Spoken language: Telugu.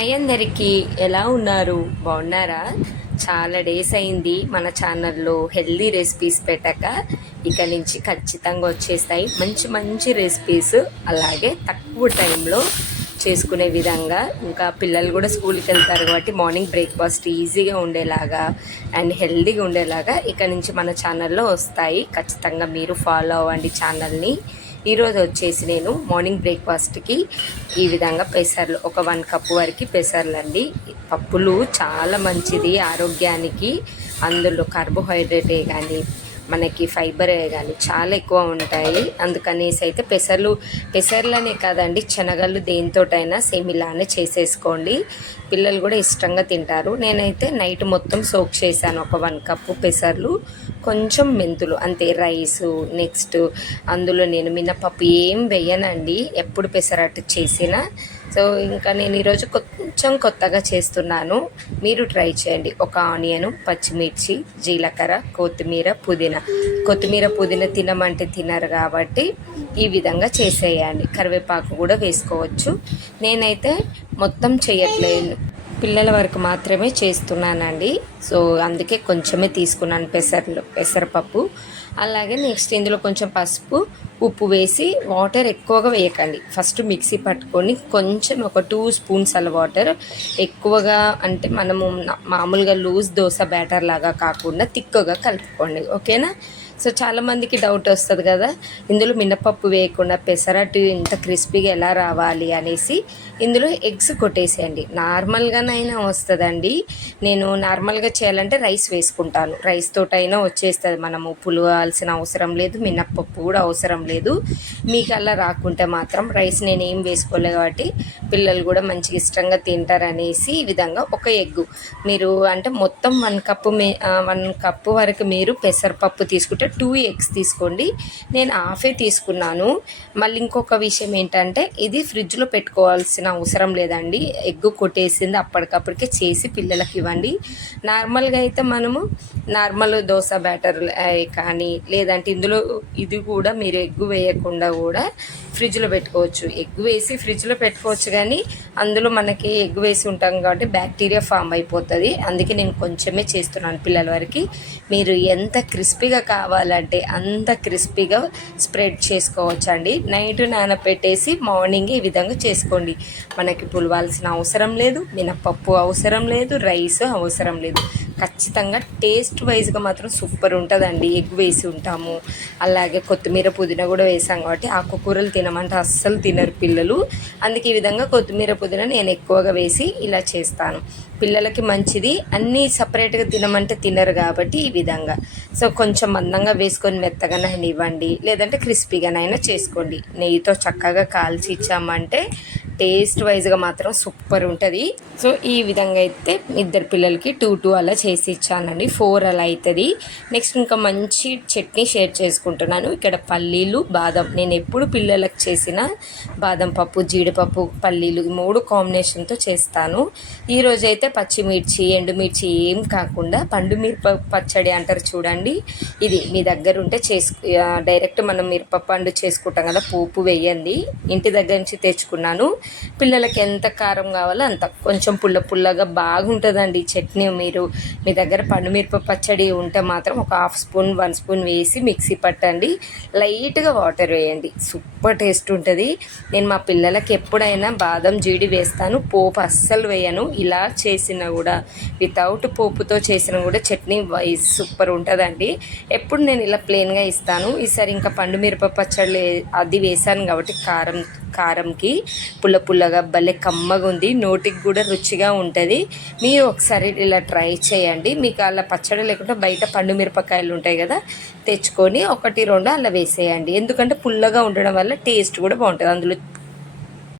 హాయ్ అందరికీ. ఎలా ఉన్నారు? బాగున్నారా? చాలా డేస్ అయింది మన ఛానల్లో హెల్దీ రెసిపీస్ పెట్టక. ఇక నుంచి ఖచ్చితంగా వచ్చేస్తాయి మంచి మంచి రెసిపీస్. అలాగే తక్కువ టైంలో చేసుకునే విధంగా. ఇంకా పిల్లలు కూడా స్కూల్కి వెళ్తారు కాబట్టి మార్నింగ్ బ్రేక్ఫాస్ట్ ఈజీగా ఉండేలాగా అండ్ హెల్దీగా ఉండేలాగా ఇక నుంచి మన ఛానల్లో వస్తాయి. ఖచ్చితంగా మీరు ఫాలో అవ్వండి ఛానల్ని. ఈరోజు వచ్చేసి నేను మార్నింగ్ బ్రేక్ఫాస్ట్కి ఈ విధంగా పెసర్లు ఒక వన్ కప్ వరకు పెసర్లు అండి పప్పులు చాలా మంచిది ఆరోగ్యానికి అందులో కార్బోహైడ్రేటే కానీ మనకి ఫైబర్ కానీ చాలా ఎక్కువ ఉంటాయి. అందుకనేసి అయితే పెసర్లు పెసర్లనే కాదండి శనగలు దేనితోటైనా సేమ్ ఇలానే చేసేసుకోండి. పిల్లలు కూడా ఇష్టంగా తింటారు. నేనైతే నైట్ మొత్తం సోక్ చేశాను ఒక వన్ కప్పు పెసర్లు కొంచెం మెంతులు అంతే రైసు నెక్స్ట్ అందులో నేను మినపప్పు ఏం వేయనండి ఎప్పుడు పెసరట్టు చేసినా. సో ఇంకా నేను ఈరోజు కొత్త కొంచెం కొత్తగా చేస్తున్నాను. మీరు ట్రై చేయండి. ఒక ఆనియను పచ్చిమిర్చి జీలకర్ర కొత్తిమీర పుదీనా. కొత్తిమీర పుదీనా తినమంటే తినరు కాబట్టి ఈ విధంగా చేసేయండి. కరివేపాకు కూడా వేసుకోవచ్చు. నేనైతే మొత్తం చేయట్లేదు. పిల్లల వరకు మాత్రమే చేస్తున్నానండి. సో అందుకే కొంచెమే తీసుకున్నాను పెసర్లు పెసరపప్పు. అలాగే నెక్స్ట్ ఇందులో కొంచెం పసుపు ఉప్పు వేసి వాటర్ ఎక్కువగా వేయకండి. ఫస్ట్ మిక్సీ పట్టుకొని కొంచెం ఒక టూ స్పూన్స్ అలా వాటర్ ఎక్కువగా అంటే మనము మామూలుగా లూజ్ దోశ బ్యాటర్ లాగా కాకుండా తిక్కుగా కలుపుకోండి. ఓకేనా సో చాలామందికి డౌట్ వస్తుంది కదా. ఇందులో మినపప్పు వేయకుండా పెసరట్టు ఇంత క్రిస్పీగా ఎలా రావాలి అనేసి ఇందులో ఎగ్స్ కొట్టేసేయండి. నార్మల్గానైనా వస్తుందండి. నేను నార్మల్గా చేయాలంటే రైస్ వేసుకుంటాను. రైస్ తోటైనా వచ్చేస్తుంది మనము. పులవాల్సిన అవసరం లేదు మినప్పప్పు కూడా అవసరం లేదు. మీకు అలా రాకుంటే మాత్రం రైస్ నేను ఏం వేసుకోలేదు కాబట్టి పిల్లలు కూడా మంచిగా ఇష్టంగా తింటారనేసి ఈ విధంగా ఒక ఎగ్గు మీరు అంటే మొత్తం వన్ కప్పు మే వన్ కప్పు వరకు మీరు పెసరపప్పు తీసుకుంటే టూ ఎగ్స్ తీసుకోండి. నేను హాఫే తీసుకున్నాను. మళ్ళీ ఇంకొక విషయం ఏంటంటే ఇది ఫ్రిడ్జ్లో పెట్టుకోవాల్సిన అవసరం లేదండి. ఎగ్ కొట్టేసింది అప్పటికప్పటికే చేసి పిల్లలకి ఇవ్వండి. నార్మల్గా అయితే మనము నార్మల్ దోశ బ్యాటర్ కానీ లేదంటే ఇందులో ఇది కూడా మీరు ఎగ్గు వేయకుండా కూడా ఫ్రిడ్జ్లో పెట్టుకోవచ్చు. ఎగ్ వేసి ఫ్రిడ్జ్లో పెట్టుకోవచ్చు కానీ అందులో మనకి ఎగ్ వేసి ఉంటాం కాబట్టి బ్యాక్టీరియా ఫామ్ అయిపోతుంది. అందుకే నేను కొంచెమే చేస్తున్నాను పిల్లల వరకు. మీరు ఎంత క్రిస్పీగా కావాలంటే అంత క్రిస్పీగా స్ప్రెడ్ చేసుకోవచ్చు అండి నైట్ నానపెట్టేసి మార్నింగ్ ఈ విధంగా చేసుకోండి. మనకి పులవాల్సిన అవసరం లేదు మినపప్పు అవసరం లేదు రైస్ అవసరం లేదు. ఖచ్చితంగా టేస్ట్ వైజ్గా మాత్రం సూపర్ ఉంటుందండి. ఎగ్ వేసి ఉంటాము. అలాగే కొత్తిమీర పుదీనా కూడా వేసాం కాబట్టి ఆకుకూరలు తినమంటే అస్సలు తినరు పిల్లలు. అందుకే ఈ విధంగా కొత్తిమీర పుదీనా నేను ఎక్కువగా వేసి ఇలా చేస్తాను. పిల్లలకి మంచిది. అన్నీ సపరేట్గా తినమంటే తినరు కాబట్టి ఈ విధంగా. సో కొంచెం మందంగా వేసుకొని మెత్తగానైనా ఇవ్వండి లేదంటే క్రిస్పీగానైనా చేసుకోండి. నెయ్యితో చక్కగా కాల్చి ఇచ్చామంటే టేస్ట్ వైజ్గా మాత్రం సూపర్ ఉంటుంది. సో ఈ విధంగా అయితే ఇద్దరు పిల్లలకి టూ టూ అలా చేసి ఇచ్చానండి. ఫోర్ అలా అవుతుంది నెక్స్ట్ ఇంకా మంచి చట్నీ షేర్ చేసుకుంటున్నాను. ఇక్కడ పల్లీలు బాదం. నేను ఎప్పుడు పిల్లలకు చేసిన బాదం పప్పు జీడిపప్పు పల్లీలు మూడు కాంబినేషన్తో చేస్తాను. ఈరోజు అయితే పచ్చిమిర్చి ఎండుమిర్చి ఏం కాకుండా పండు మిరప పచ్చడి అంటారు చూడండి. ఇది మీ దగ్గర ఉంటే చేసు డైరెక్ట్ మనం మిరపపండు చేసుకుంటాం కదా పోపు వేయండి. ఇంటి దగ్గర నుంచి తెచ్చుకున్నాను. పిల్లలకి ఎంత కారం కావాలో అంత. కొంచెం పుల్ల పుల్లగా బాగుంటుందండి చట్నీ. మీరు మీ దగ్గర పండు మిరప పచ్చడి ఉంటే మాత్రం ఒక హాఫ్ స్పూన్ వన్ స్పూన్ వేసి మిక్సీ పట్టండి. లైట్గా వాటర్ వేయండి. సూపర్ టేస్ట్ ఉంటుంది. నేను మా పిల్లలకి ఎప్పుడైనా బాదం జీడి వేస్తాను. పోపు అస్సలు వేయను. ఇలా చేసినా కూడా వితౌట్ పోపుతో చేసిన కూడా చట్నీ వైజ్ సూపర్ ఉంటుందండి. ఎప్పుడు నేను ఇలా ప్లెయిన్గా ఇస్తాను. ఈసారి ఇంకా పండు మిరప పచ్చడి అది వేసాను కాబట్టి కారం కారంకి పుల్ల పుల్లగా భలే కమ్మగా ఉంది. నోటికి కూడా రుచిగా ఉంటుంది. మీరు ఒకసారి ఇలా ట్రై చేయండి. మీకు అలా పచ్చడి లేకుంటే బయట పండు మిరపకాయలు ఉంటాయి కదా తెచ్చుకొని ఒకటి రెండు అలా వేసేయండి. ఎందుకంటే పుల్లగా ఉండడం వల్ల టేస్ట్ కూడా బాగుంటుంది. అందులో